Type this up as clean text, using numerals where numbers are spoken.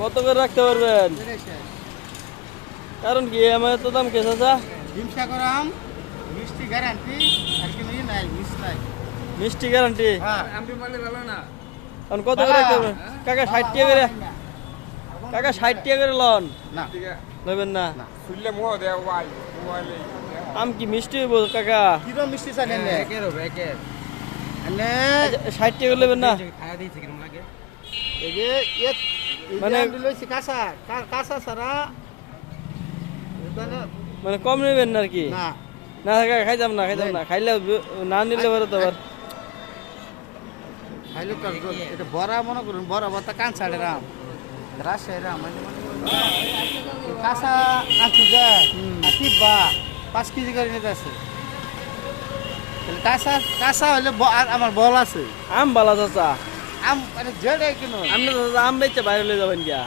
কত করে রাখতে পারবেন? কারণ কি আমার তো দাম কে চাচা? হিমসাগর আম মিষ্টি গ্যারান্টি আর কি নাই মিস নাই মিষ্টি গ্যারান্টি। হ্যাঁ এখন কত করে রাখতে পারবেন? কাকা 60 টাকা করে, কাকা 60 টাকা করে লন না নেবেন না? না। আম কি মিষ্টি হইব কাকা? কিরম মিষ্টি চাই নেন এনে 60 টাকা করে নেবেন না? এই যে মানে- মানে লইছি কাঁচা কাঁচা ছাড়া এটা মানে কম নেবেন না আর কি? না না কাকা খাইতাম না, খাইতাম না, খাইলে না নিলে পরে তো আবার খাইলে তো এটা বড়া মনে করুন বড়া বাতা কাঁচাড়ের আম রাজশাহীর আম কাঁচা আনছি যা আর কিবা 5 কেজি করে নিতে আছে তাহলে কাঁচা কাঁচা হলে আর আমার বল আছে আম বালা চাচা। আম মানে জেডে কিনো আপনি তো চাচা আম বেচে বাইরে লয়ে যাবেন গিয়া।